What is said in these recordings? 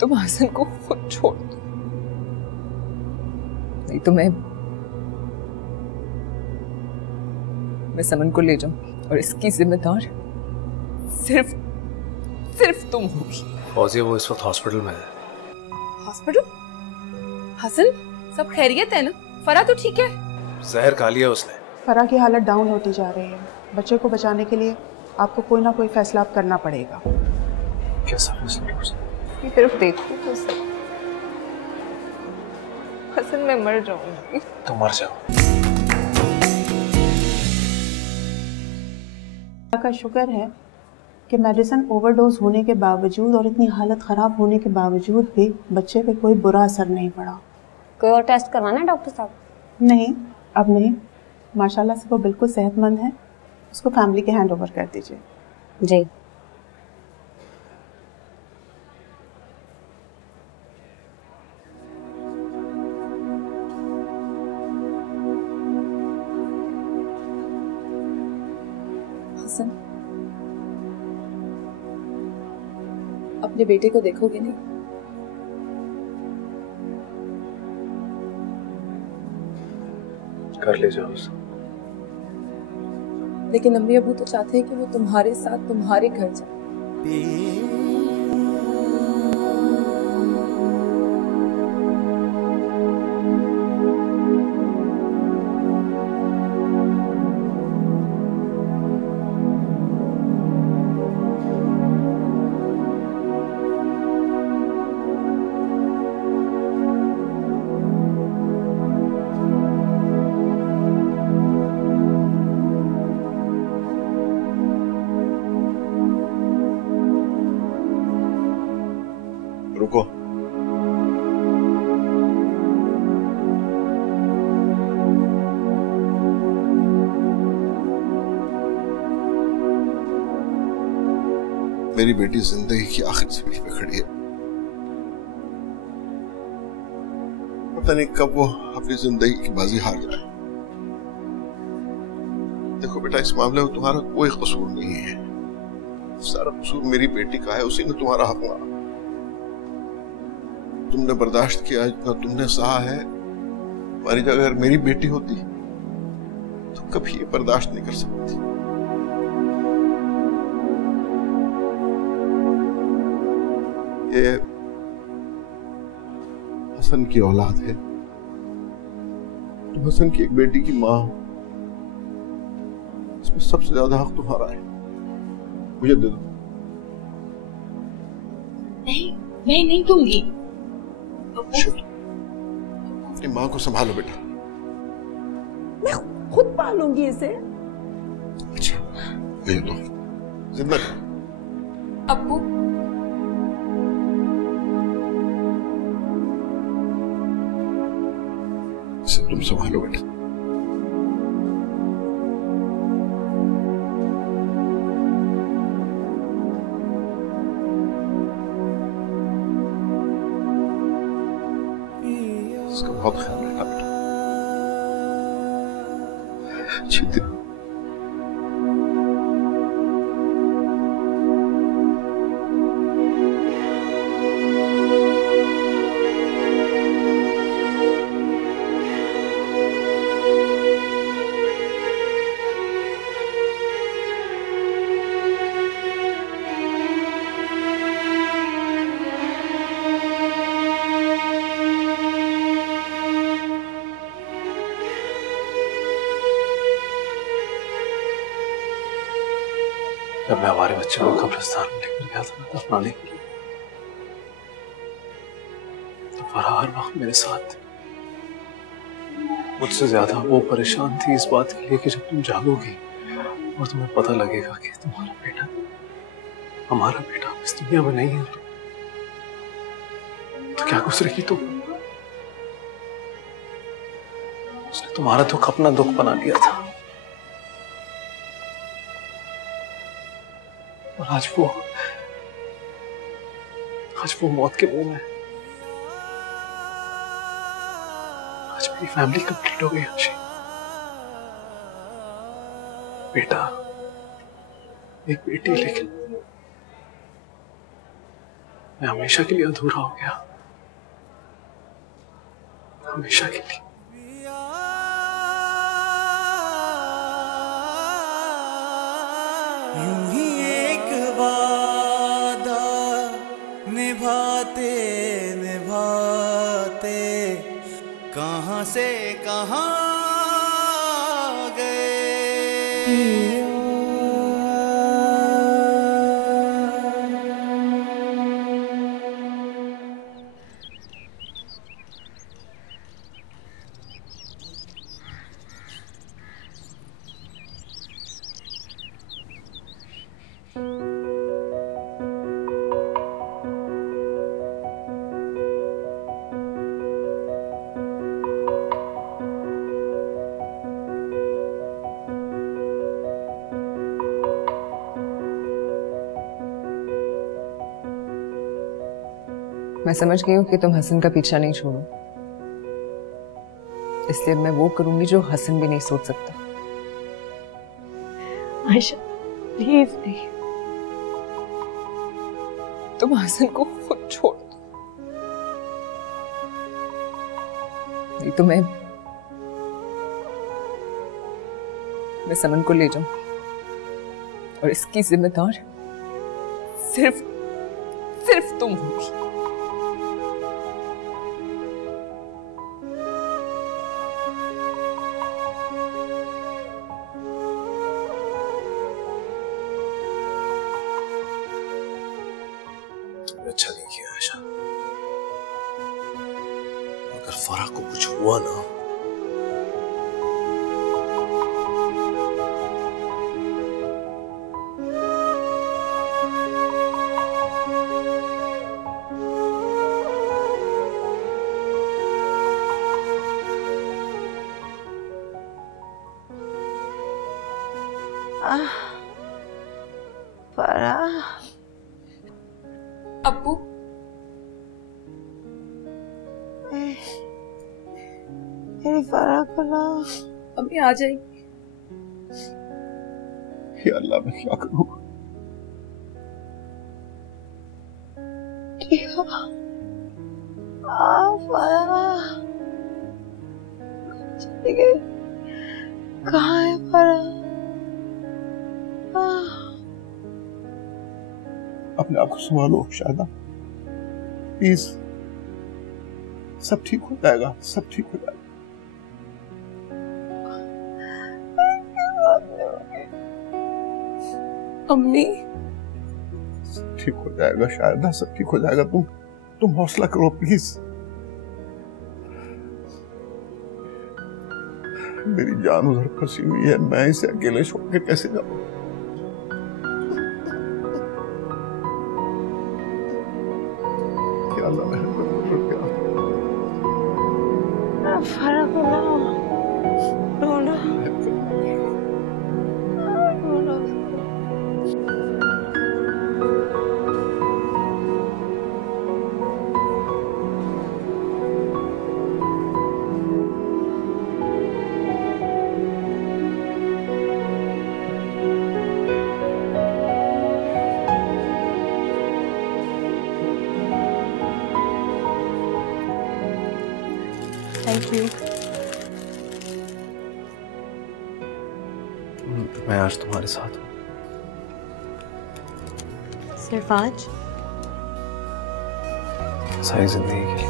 तुम हसन को खुद छोड़ दो, नहीं तो मैं समन को ले जाऊंगी और इसकी जिम्मेदार सिर्फ तुम होगी। फौजिया वो इस वक्त हॉस्पिटल में है। हॉस्पिटल? हसन सब खैरियत है ना? फरा तो ठीक है? जहर खा लिया उसने। फरा की हालत डाउन होती जा रही है। बच्चे को बचाने के लिए आपको कोई ना कोई फैसला आप करना पड़ेगा। कैसा फैसला? ये सिर्फ देखो तो सही। हसन मैं मर जाऊंगी। तो मर जाओ। का शुक्र है कि मेडिसिन ओवरडोज होने के बावजूद और इतनी हालत ख़राब होने के बावजूद भी बच्चे पे कोई बुरा असर नहीं पड़ा। कोई और टेस्ट करवाना है डॉक्टर साहब? नहीं, अब नहीं। माशाल्लाह से वो बिल्कुल सेहतमंद है। उसको फैमिली के हैंड ओवर कर दीजिए। जी। हसन, अपने बेटे को देखोगे नहीं? कर ले जाओ उसे। लेकिन अम्मी अबू तो चाहते हैं कि वो तुम्हारे साथ तुम्हारे घर जाए। रुको। मेरी बेटी जिंदगी की आखिरी सीढ़ी पे खड़ी है। पता नहीं कब वो अपनी जिंदगी की बाजी हार जाए। देखो बेटा, इस मामले में तुम्हारा कोई कसूर नहीं है। सारा कसूर मेरी बेटी का है। उसी ने तुम्हारा हक मारा। तुमने बर्दाश्त किया जितना तुमने सहा है। हमारी जगह अगर मेरी बेटी होती तो कभी ये बर्दाश्त नहीं कर सकती। ये हसन की औलाद है। तुम हसन की एक बेटी की मां हो। इसमें सबसे ज्यादा हक तुम्हारा है। मुझे दे दो। नहीं, मैं नहीं दूंगी। अपनी मां को संभालो बेटा। मैं खुद पालूंगी इसे। अच्छा, ये दो। जिंदा अब्बू, इसे तुम संभालो बेटा। इसका बहुत ख्याल रखना बेटा। अच्छी दिन। जब मैं हमारे बच्चे को कब्रिस्तान में लेकर गया था दफनाने के लिए, तो फराह हर वक्त मेरे साथ। मुझसे ज्यादा वो परेशान थी इस बात के लिए कि जब तुम जागोगी और तुम्हें पता लगेगा कि तुम्हारा बेटा, हमारा बेटा इस दुनिया में नहीं है, तो क्या गुजरेगी तुम? उसने तुम्हारा दुख अपना दुख बना लिया था। और आज वो मौत के मुंह में। आज मेरी फैमिली कंप्लीट हो गई। आशी, बेटा, एक बेटी, लेकिन मैं हमेशा के लिए अधूरा हो गया, हमेशा के लिए। यूं ही एक वादा निभाते निभाते कहां से कहां मैं समझ गई हूँ कि तुम हसन का पीछा नहीं छोड़ो, इसलिए मैं वो करूंगी जो हसन भी नहीं सोच सकता। आयशा प्लीज नहीं। तुम हसन को खुद छोड़ दो, नहीं तो मैं समन को ले जाऊं और इसकी जिम्मेदार सिर्फ तुम होगी। अच्छा नहीं किया आयशा, अगर फराह को कुछ हुआ ना फराह, अब्बू मेरी फराह को ना। अम्मी आ जाएगी। या अल्लाह, मैं क्या करूं? फराह चली गई, कहाँ है फराह? अपने आप को संभालो शायदा, प्लीज। सब ठीक हो जाएगा, सब ठीक हो जाएगा। अम्मी सब ठीक हो जाएगा शायदा, सब ठीक हो जाएगा। तुम हौसला करो प्लीज। मेरी जान उधर फंसी हुई है, मैं इसे अकेले छोड़ के कैसे जाऊं? क्या अल्लाह रहम करो, क्या फराह को ना ढूंढो, ढूंढो। Thank you. मैं आज तुम्हारे साथ हूँ। सिर्फ आज? सारी जिंदगी के लिए।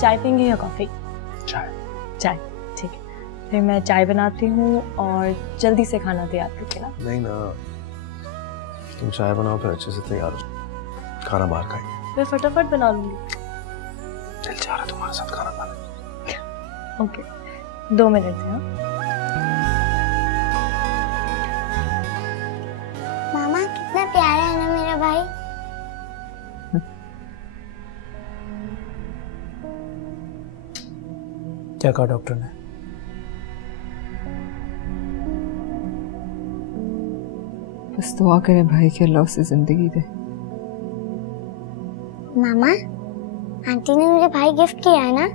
चाय पियेंगे या कॉफी? चाय। चाय, ठीक है। फिर मैं चाय बनाती हूँ और जल्दी से खाना तैयार करके ना। नहीं ना, तुम चाय बनाओ फिर अच्छे से तैयार हो, खाना बाहर खाएंगे। मैं फटाफट बना लूंगी। दिल चाह रहा है तुम्हारे साथ खाना खाने। ओके, 2 मिनट से। मामा कितना प्यारा है ना मेरा भाई। क्या कहा डॉक्टर ने? बस दुआ करें भाई के अल्लाह से जिंदगी दे। मामा, आंटी ने मुझे भाई गिफ्ट किया है ना?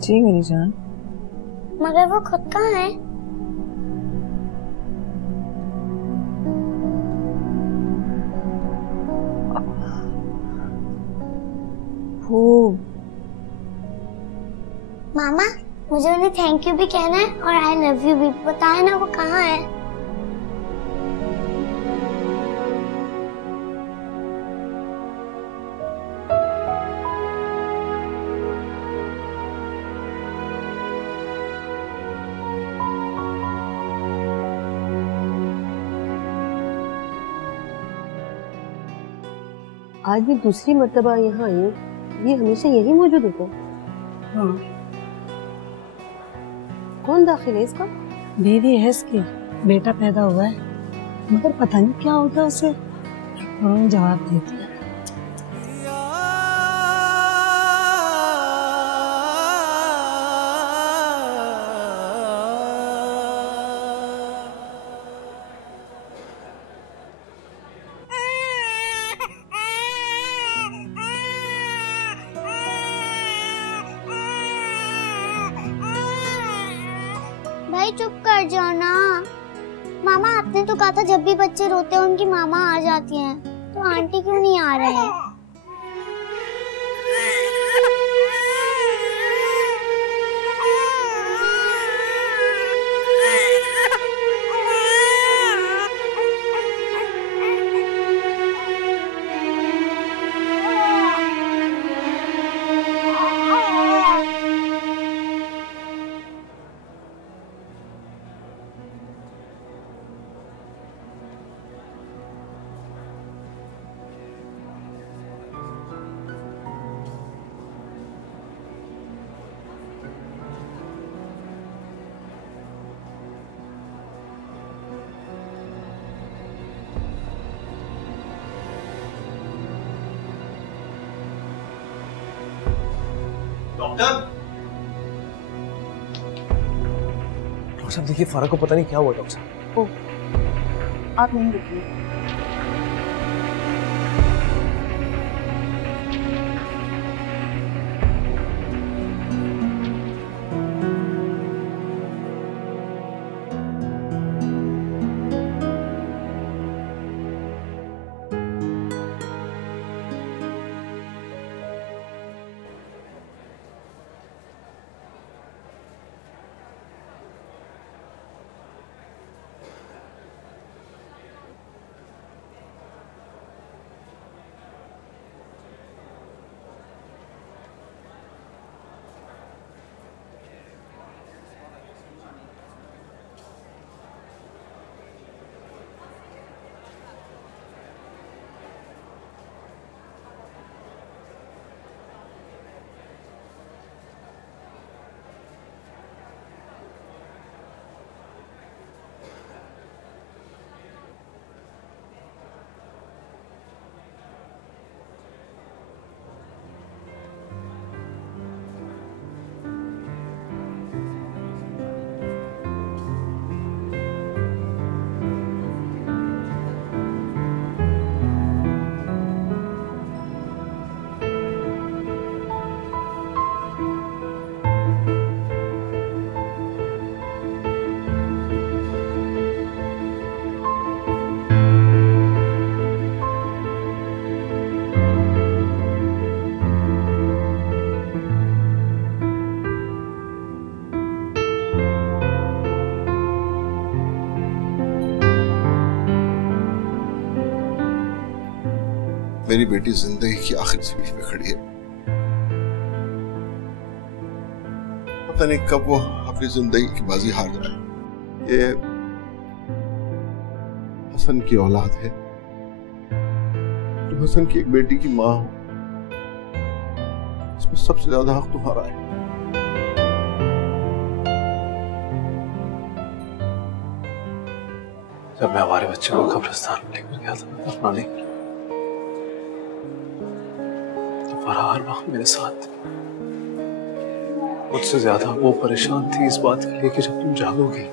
जी मेरी जान। मगर वो खुद कहाँ है? वो मामा, मुझे उन्हें थैंक यू भी कहना है और आई लव यू भी। बताए ना वो कहाँ है? आज भी दूसरी मर्तबा यहाँ आई हूँ। ये हमेशा यही मौजूद होता है? हाँ, कौन दाखिल है इसका? बीवी है इसकी, बेटा पैदा हुआ है, मगर पता नहीं क्या होता उसे। जवाब देती है। भाई चुप कर जाओ ना। मामा, आपने तो कहा था जब भी बच्चे रोते हैं उनकी मामा आ जाती हैं, तो आंटी क्यों नहीं आ रहे हैं? डॉक्टर साहब देखिए, फारा को पता नहीं क्या हुआ। डॉक्टर साहब आप नहीं रुकिए। मेरी बेटी जिंदगी की आखिरी सीढ़ी पे खड़ी है। पता नहीं कब वो अपनी जिंदगी की बाजी हार जाए। ये हसन की औलाद है। तुम हसन की एक बेटी की माँ हो, इसमें सबसे ज्यादा हक तुम्हारा है। जब मैं हमारे बच्चे को कब्रिस्तान में लेकर गया था दफनाने के लिए, तो फराह हर वक्त मेरे साथ थी। मुझसे ज्यादा वो परेशान थी इस बात के लिए कि जब तुम जागोगी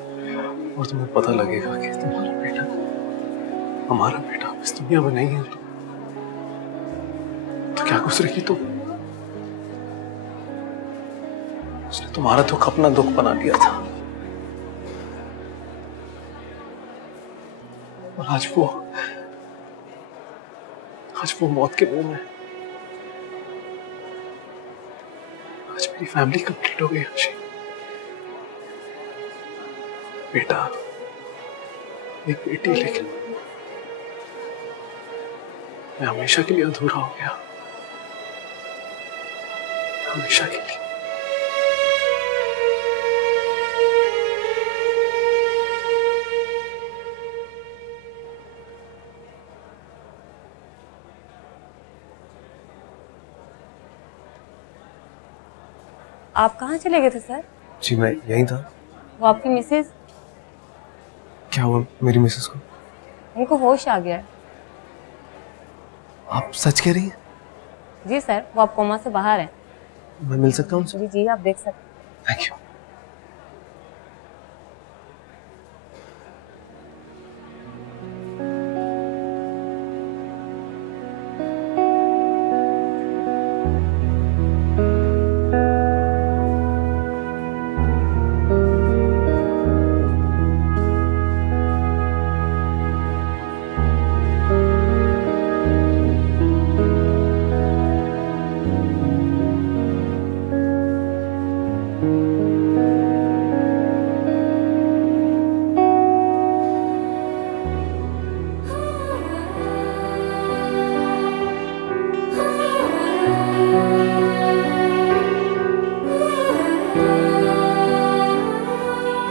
और तुम्हें पता लगेगा कि तुम्हारा बेटा, हमारा बेटा इस दुनिया में नहीं है, तो क्या गुजरेगी तुम? उसने तुम्हारा दुख अपना दुख बना लिया था, और आज वो मौत के मुंह में। आज मेरी फैमिली कंप्लीट हो गई आशी। बेटा, एक बेटी, लेकिन मैं हमेशा के लिए अधूरा हो गया, हमेशा के लिए। आप कहाँ चले गए थे सर? जी मैं यहीं था। वो आपकी मिसेज? क्या हुआ मेरी मिसेस को? उनको होश आ गया है। आप सच कह रही हैं? जी सर, वो आप कोमा से बाहर हैं। मैं मिल सकता हूँ उनसे? जी जी, आप देख सकते हैं। Thank you.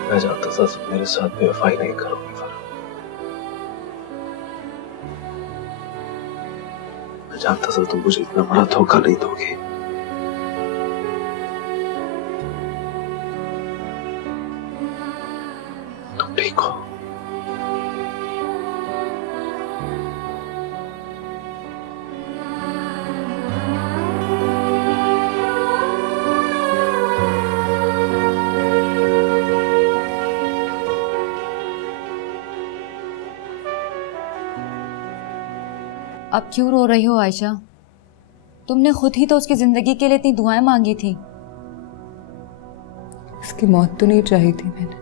मैं जानता था तुम मेरे साथ बेवफाई नहीं करोगे फरा। मैं जानता था तुम मुझे इतना बड़ा धोखा नहीं दोगे। तुम ठीक हो? अब क्यों रो रही हो आयशा? तुमने खुद ही तो उसकी जिंदगी के लिए इतनी दुआएं मांगी थी। इसकी मौत तो नहीं चाही थी मैंने।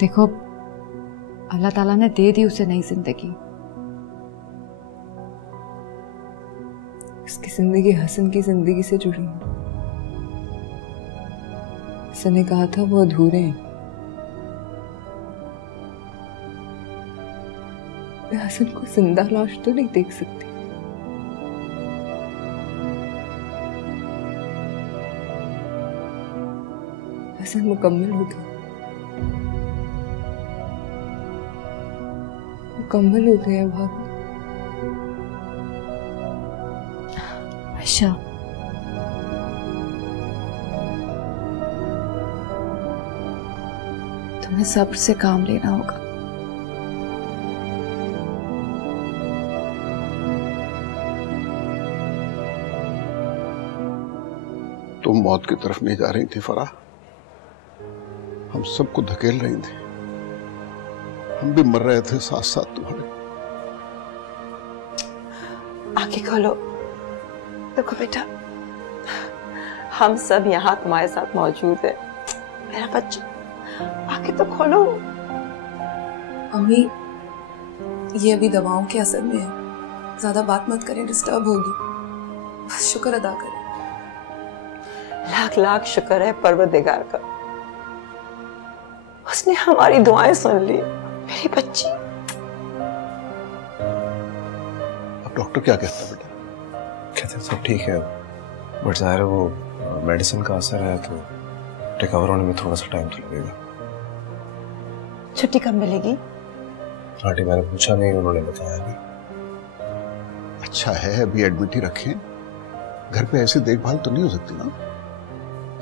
देखो, अल्लाह ताला ने दे दी उसे नई जिंदगी। इसकी जिंदगी हसन की जिंदगी से जुड़ी है। हसन ने कहा था वो अधूरे हैं। मैं हसन को जिंदा लाश तो नहीं देख सकती। हसन मुकम्मल हो गया, मुकम्मल हो गया भाभी। आयशा, तुम्हें सब्र से काम लेना होगा। तुम मौत की तरफ नहीं जा रही थी फराह, हम सबको धकेल रही थी। हम भी मर रहे थे साथ साथ तुम्हारे। आंखें खोलो। देखो बेटा, हम सब यहाँ तुम्हारे साथ मौजूद है। मेरा बच्चा, आंखें तो खोलो। अम्मी, ये अभी दवाओं के असर में है, ज्यादा बात मत करें, डिस्टर्ब होगी। बस शुक्र अदा करें। लाख लाख शुक्र है परवरदिगार का, उसने हमारी दुआएं सुन ली। मेरी बच्ची। अब डॉक्टर क्या कहता है बेटा? कहते हैं सब ठीक है, बट ज़ाहिर है वो मेडिसिन का असर है, तो रिकवर होने में थोड़ा सा टाइम तो लगेगा। छुट्टी कब मिलेगी? आंटी, मैंने पूछा नहीं, उन्होंने बताया नहीं। अच्छा है अभी एडमिट ही रखें, घर पे ऐसी देखभाल तो नहीं हो सकती ना?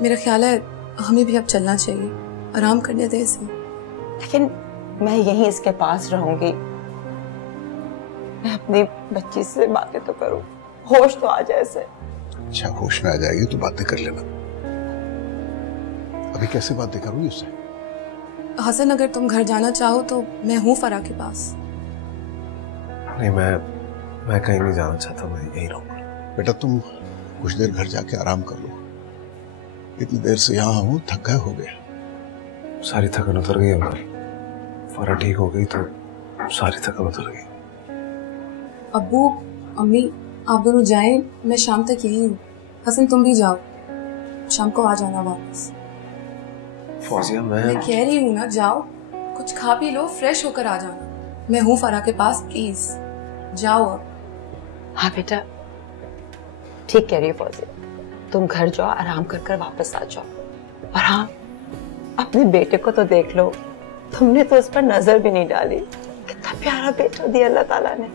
मेरा ख्याल है हमें भी अब चलना चाहिए, आराम करने दे इसे। लेकिन मैं यहीं इसके पास रहूंगी, मैं अपनी बच्ची से बातें तो करूं, होश तो आ जाए इसे। अच्छा, होश में आ जाएगी तो बातें कर लेना। अभी कैसे बातें करूंगी उससे? हसन, अगर तुम घर जाना चाहो तो मैं हूँ फरा के पास। नहीं, मैं कहीं नहीं जाना चाहता, मैं यहीं रहूंगा। बेटा तुम कुछ देर घर जाके आराम कर लो। इतनी देर से यहाँ हूँ, थक गए हो गया। सारी थकान उतर गई अंकल। फरा ठीक हो गई तो सारी थकान उतर गई। अब्बू अम्मी आप दोनों जाएं, मैं शाम तक यही हूँ। हसन तुम भी जाओ, शाम को आ जाना वापस। फौजिया मैं कह रही हूँ ना, जाओ कुछ खा पी लो, फ्रेश होकर आ जाना। मैं हूँ फरा के पास, प्लीज जाओ अब। हाँ बेटा, ठीक कह रही है फौजिया, तुम घर जाओ, आराम कर कर वापस आ जाओ। और हाँ, अपने बेटे को तो देख लो, तुमने तो उस पर नजर भी नहीं डाली। कितना प्यारा बेटा दिया अल्लाह ताला ने।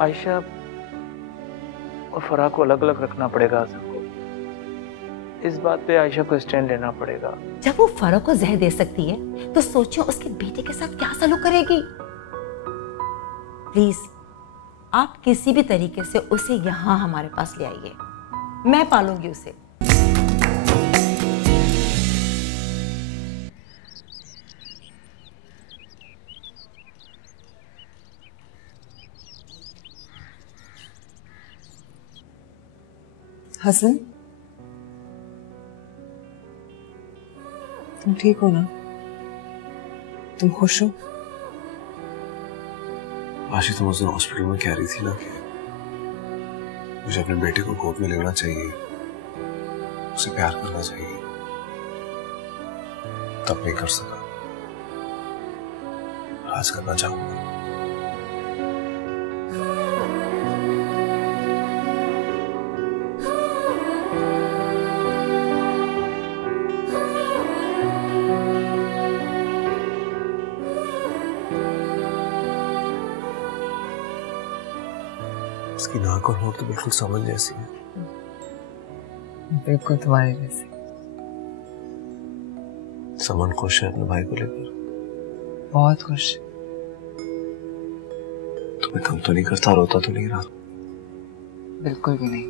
आयशा और फराह को अलग अलग रखना पड़ेगा हसन को। इस बात पे आयशा को स्टैंड लेना पड़ेगा। जब वो फराह को जहर दे सकती है तो सोचो उसके बेटे के साथ क्या सलूक करेगी। प्लीज आप किसी भी तरीके से उसे यहाँ हमारे पास ले आइए, मैं पालूंगी उसे। हसन तुम ठीक हो ना? तुम खुश हो? आशी तुम उस दिन हॉस्पिटल में कह रही थी ना कि मुझे अपने बेटे को गोद में लेना चाहिए, उसे प्यार करना चाहिए, तब नहीं कर सका। आज करना चाहूंगा। उसकी नाक और होंठ तो बिल्कुल समझ जैसी है। बिल्कुल तुम्हारे जैसे। समन खुश है अपने भाई को लेकर? बहुत खुश। तुम्हें कम तो नहीं करता, रोता तो नहीं रहा? बिल्कुल भी नहीं।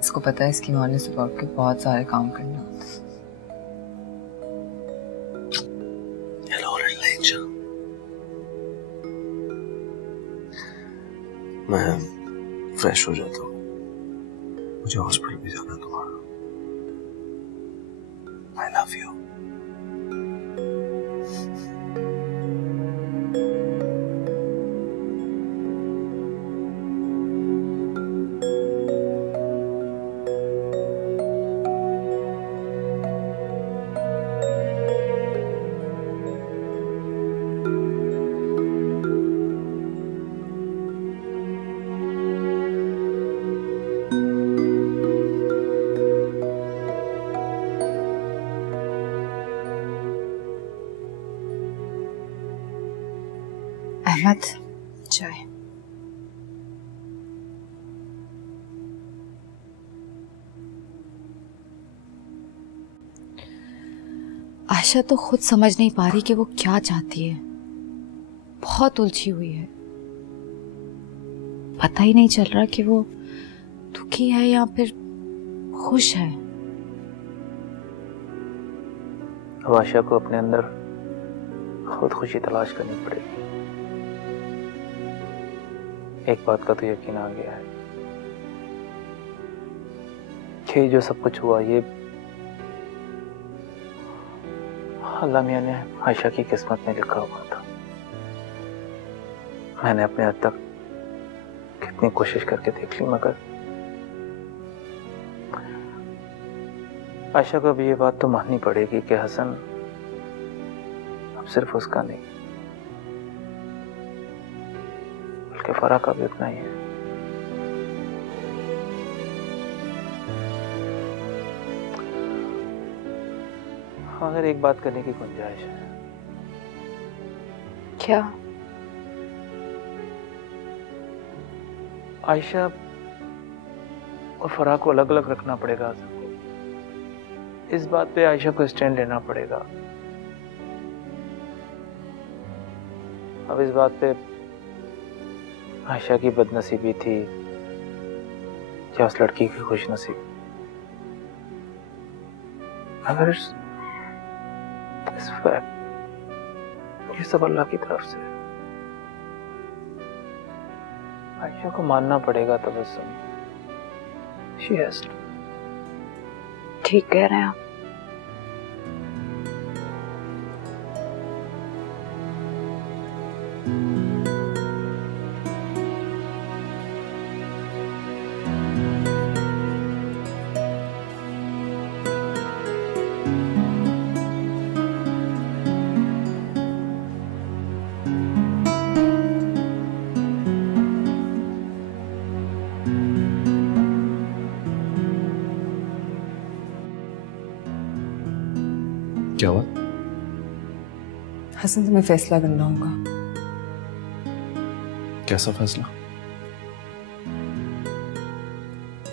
इसको पता है इसकी माँ ने सुबह उठ के बहुत सारे काम करना होता है। मैं फ्रेश हो जाता हूँ, मुझे हॉस्पिटल भी जाना है तुम्हारा। I love you. अहमद चाय। आयशा तो खुद समझ नहीं पा रही कि वो क्या चाहती है। बहुत उलझी हुई है। पता ही नहीं चल रहा कि वो दुखी है या फिर खुश है। अब आयशा को अपने अंदर खुद खुशी तलाश करनी पड़ेगी। एक बात का तो यकीन आ गया है कि जो सब कुछ हुआ ये अल्लाह मियां ने आयशा की किस्मत में लिखा हुआ था। मैंने अपने हद तक कितनी कोशिश करके देख ली, मगर आयशा को भी ये बात तो माननी पड़ेगी कि हसन अब सिर्फ उसका नहीं बल्कि फराह का भी उतना ही है। अगर एक बात करने की गुंजाइश है। क्या? आयशा और फराह को अलग अलग रखना पड़ेगा। इस बात पे आयशा को स्टैंड लेना पड़ेगा। अब इस बात पे आयशा की बदनसीबी थी या उस लड़की की खुशनसीबी। अगर इस फैक्ट ये सब अल्लाह की तरफ से, आयशा को मानना पड़ेगा। Tabassum, she has to. ठीक कह रहे हैं आप। क्या हुआ? हसन, तुम्हें फैसला करना होगा। कैसा फैसला?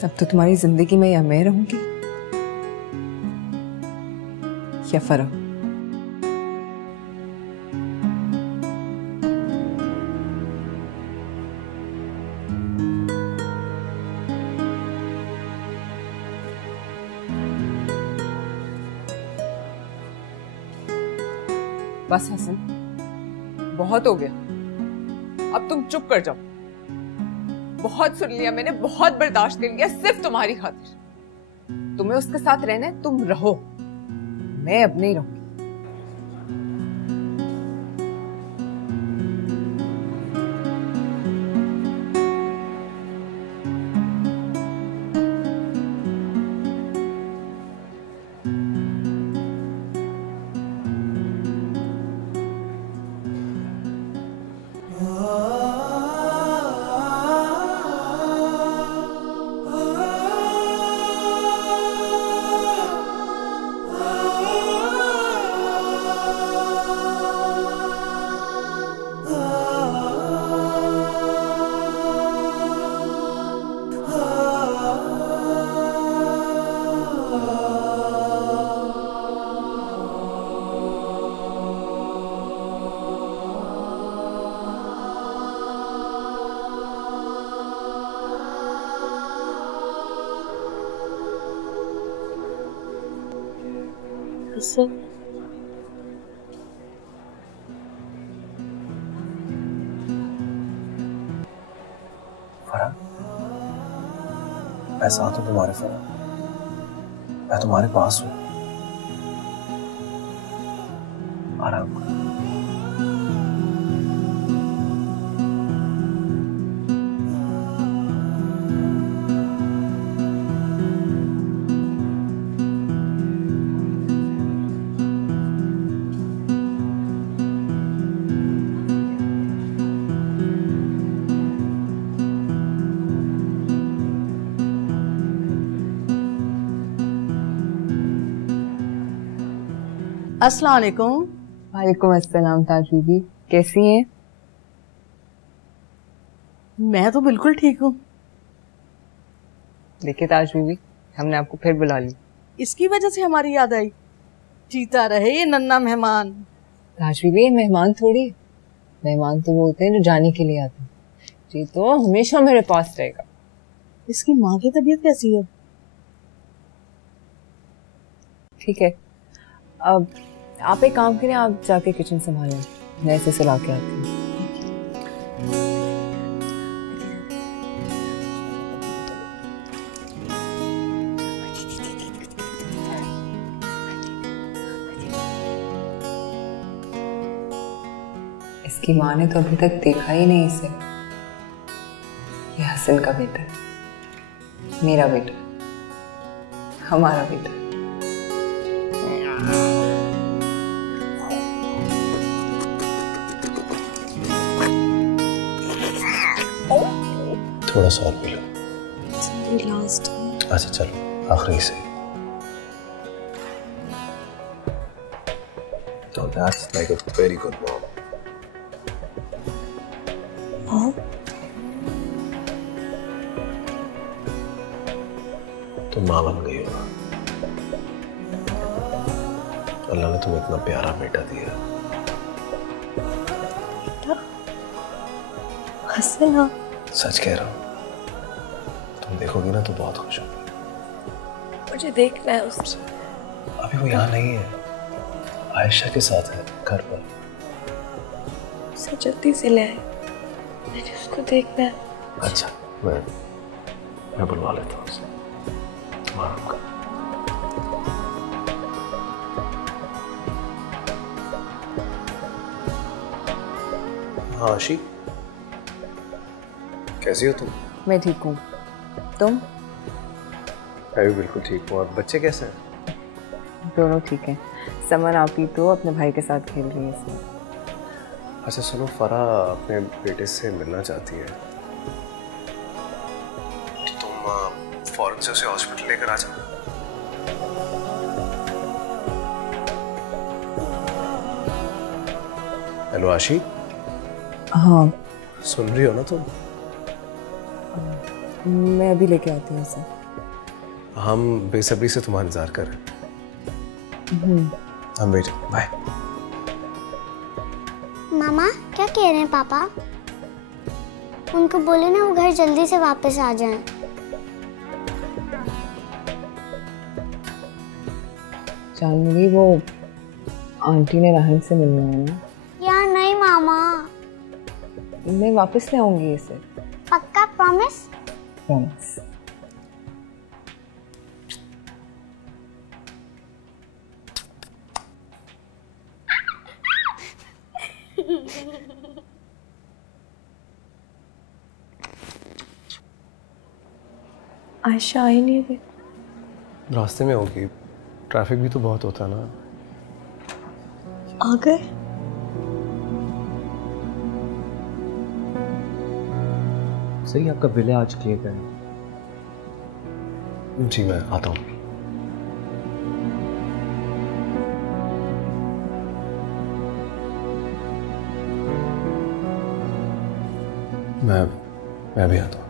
अब तो तुम्हारी जिंदगी में या मैं रहूंगी या फरा। बस हसन, बहुत हो गया, अब तुम चुप कर जाओ। बहुत सुन लिया मैंने, बहुत बर्दाश्त कर लिया, सिर्फ तुम्हारी खातिर। तुम्हें उसके साथ रहना है, तुम रहो, मैं अब नहीं रहूंगी। हसन, फरा, मैं साथ हूं तुम्हारे। फरा, मैं तुम्हारे पास हूं। आराम करो। अस्सलाम वालेकुम। वालेकुम अस्सलाम ताज बीबी, कैसी हैं? मैं तो बिल्कुल ठीक हूँ। देखिए ताज बीबी, हमने आपको फिर बुला लिया। इसकी वजह से हमारी याद आई। जीता रहे ये नन्ना मेहमान। ताज बीबी, मेहमान थोड़ी, मेहमान तो वो होते हैं जो जाने के लिए आते हैं। जी तो हमेशा मेरे पास रहेगा। इसकी माँ की तबीयत कैसी है? ठीक है, अब आप एक काम करें, आप जाके किचन संभालें, मैं इसे सुला के आती हूँ। इसकी माँ ने तो अभी तक देखा ही नहीं इसे। ये हसन का बेटा है, मेरा बेटा, हमारा बेटा। थोड़ा सा और पी लो। लास्ट। अच्छा चलो, आखिरी से। So that's like a very good mom. तुम माँ बन गई हो। अल्लाह ने तुम्हें इतना प्यारा बेटा दिया। हसन, सच कह रहा हूँ, तुम तुम देखोगी ना तो बहुत खुश होगी। मुझे देखना है उसे। अभी वो यहाँ नहीं है, आयशा के साथ है घर पर। उसे जल्दी से ले आए, मुझे उसको देखना है। अच्छा, मैं बुलवा लेता हूँ उसे। तुम आराम करो। हाँ आशी, कैसी हो तुम? मैं ठीक हूँ, तुम? मैं भी बिल्कुल ठीक हूँ। और बच्चे कैसे हैं? दोनों ठीक हैं। समन आपी तो अपने भाई के साथ खेल रही है इसमें। अच्छा सुनो, फराह अपने बेटे से मिलना चाहती है, तो तुम फौरन से उसे हॉस्पिटल लेकर आ जाओ। हेलो आशी। हाँ सुन रही हो ना तुम? मैं अभी लेके आती हूँ उसे। हम बेसब्री से तुम्हारा इंतजार कर रहे हैं। हम वेट। बाय। मामा क्या कह रहे हैं पापा? उनको बोले ना वो घर जल्दी से वापस आ जाएं। जानवी, वो आंटी ने राहिम से मिलना है ना? यार नहीं मामा। मैं वापस ले आऊंगी इसे। पक्का? प्रॉमिस? प्रॉमिस। आयशा आई नहीं अभी। रास्ते में होगी, ट्रैफिक भी तो बहुत होता है ना। आ गए? सही, आपका बिल है आज क्लियर करें। जी मैं आता हूँ। मैं भी आता हूँ।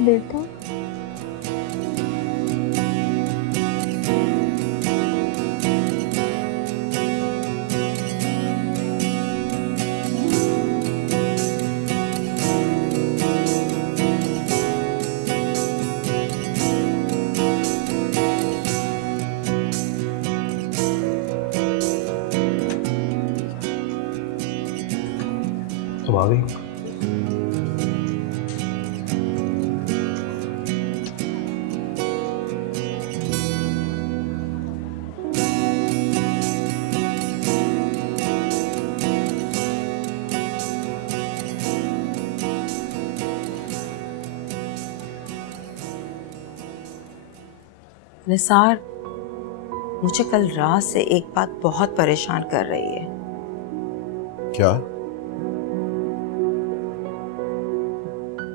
बेटा तुम आ गई? निसार, मुझे कल रात से एक बात बहुत परेशान कर रही है। क्या?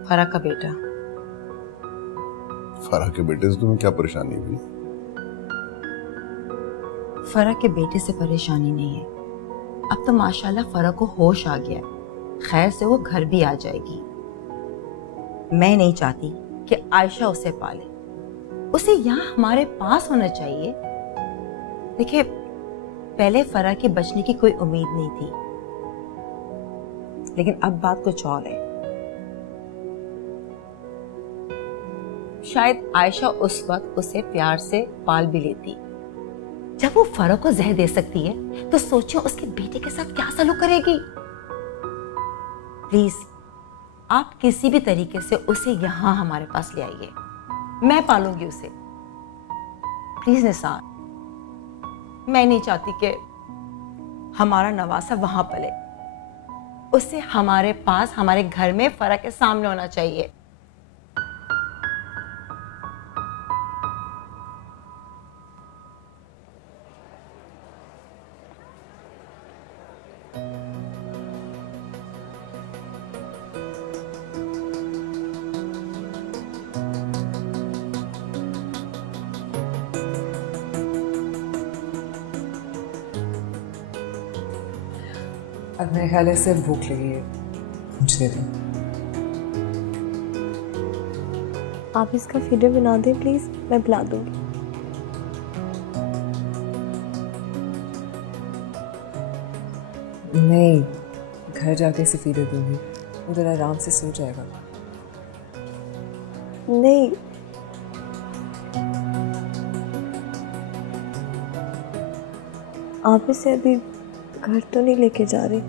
फराह का बेटा। फराह के बेटे से तुम्हें क्या परेशानी हुई? फराह के बेटे से परेशानी नहीं है। अब तो माशाल्लाह फराह को होश आ गया है। खैर से वो घर भी आ जाएगी। मैं नहीं चाहती कि आयशा उसे पाले। उसे यहाँ हमारे पास होना चाहिए। देखिए, पहले फराह के बचने की कोई उम्मीद नहीं थी, लेकिन अब बात कुछ और है। शायद आयशा उस वक्त उसे प्यार से पाल भी लेती। जब वो फराह को जहर दे सकती है तो सोचिए उसके बेटे के साथ क्या सलूक करेगी। प्लीज आप किसी भी तरीके से उसे यहां हमारे पास ले आइए। मैं पालूंगी उसे। प्लीज निसार, मैं नहीं चाहती कि हमारा नवासा वहां पले। उसे हमारे पास, हमारे घर में फराह के सामने होना चाहिए। अब मेरे ख्याल है सिर्फ भूख लगी है, कुछ दे दो। आप इसका फीडर बना दें प्लीज, मैं पिला दूंगी। नहीं, घर जाके इसे फीडर दूंगी, उधर आराम से सो जाएगा। नहीं, आप इसे अभी घर तो नहीं लेके जा रहे?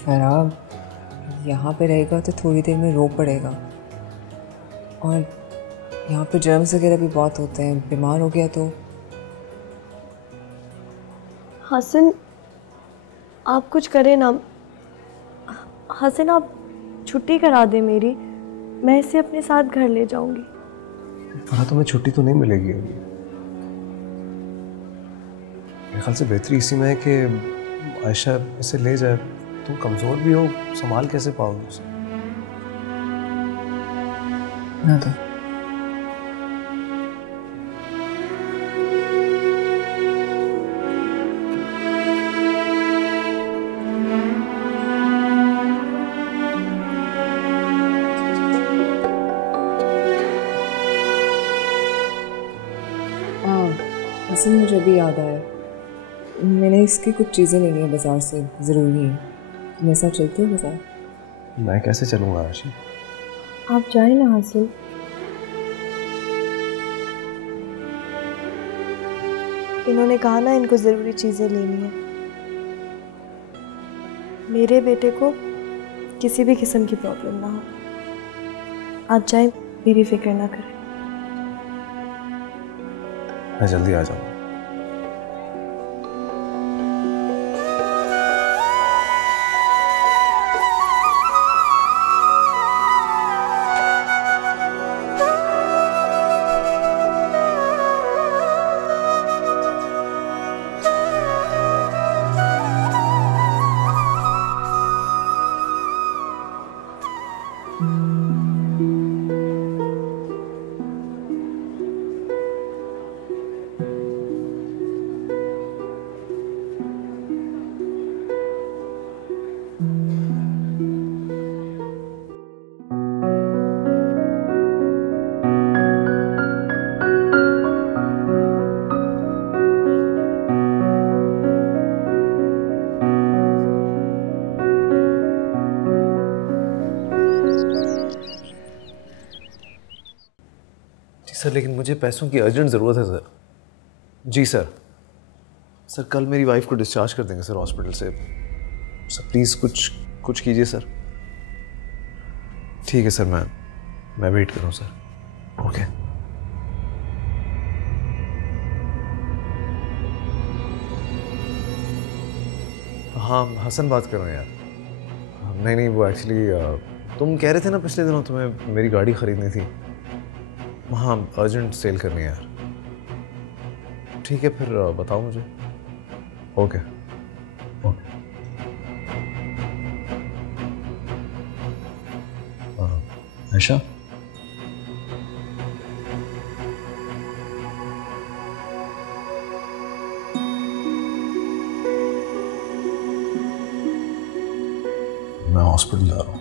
फराब यहाँ पे रहेगा तो थोड़ी देर में रो पड़ेगा, और यहाँ पे जर्म्स वगैरह भी बहुत होते हैं, बीमार हो गया तो। हसन, आप कुछ करें ना। हसन, आप छुट्टी करा दें मेरी, मैं इसे अपने साथ घर ले जाऊंगी। फराह, तुम्हें छुट्टी तो नहीं मिलेगी अभी। मेरे ख्याल से बेहतरी इसी में है कि आयशा इसे ले जाए। तुम कमजोर भी हो, संभाल कैसे पाओगे उसे? ना तो हसन, मुझे अभी याद आया, मैंने इसकी कुछ चीज़ें लेनी है बाज़ार से, ज़रूरी है। मेरे साथ चलते हो बाज़ार? मैं कैसे चलूँगा आयशा? आप जाए ना हसन। इन्होंने कहा ना इनको ज़रूरी चीज़ें लेनी है। मेरे बेटे को किसी भी किस्म की प्रॉब्लम ना हो। आप जाए, मेरी फिक्र ना करें। मैं जल्दी आ जाऊँगा। सर, लेकिन मुझे पैसों की अर्जेंट ज़रूरत है सर। जी सर। सर, कल मेरी वाइफ को डिस्चार्ज कर देंगे सर हॉस्पिटल से। सर प्लीज़ कुछ कीजिए सर। ठीक है सर, मैं वेट कर रहा हूँ सर। ओके। हाँ, हसन बात कर रहे हैं यार। नहीं, वो एक्चुअली तुम कह रहे थे ना पिछले दिनों तुम्हें मेरी गाड़ी ख़रीदनी थी। हाँ, अर्जेंट सेल करनी है यार। ठीक है, फिर बताओ मुझे। ओके। आयशा, मैं हॉस्पिटल जा रहा हूँ।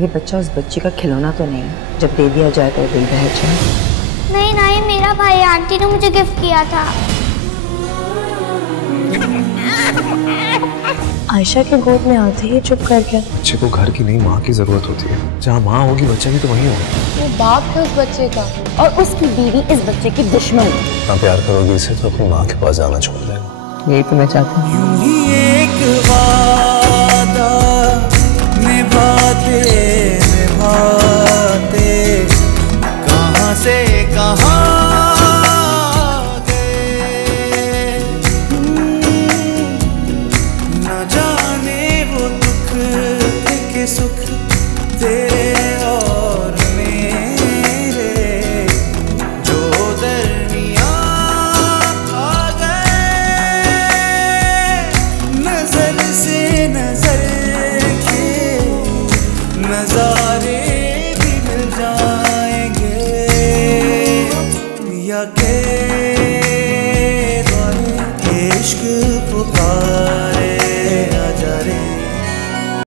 ये बच्चा उस बच्ची का खिलौना तो नहीं, जब दे दिया जाए तो दिल बहल जाए। नहीं ना, ये मेरा भाई, आंटी ने मुझे गिफ्ट किया था। आयशा के गोद में आते ही चुप कर गया। बच्चे को घर की नहीं, माँ की जरूरत होती है। जहाँ माँ होगी बच्चा भी तो वहीं होगा। वो बाप है उस बच्चे का, और उसकी बीवी इस बच्चे की दुश्मन। इतना प्यार करोगी इसे तो अपनी माँ के पास जाना छोड़ देगा। यही तो मैं चाहती हूँ। एक वादा निभाते निभाते कहाँ से कहाँ गए। नजारे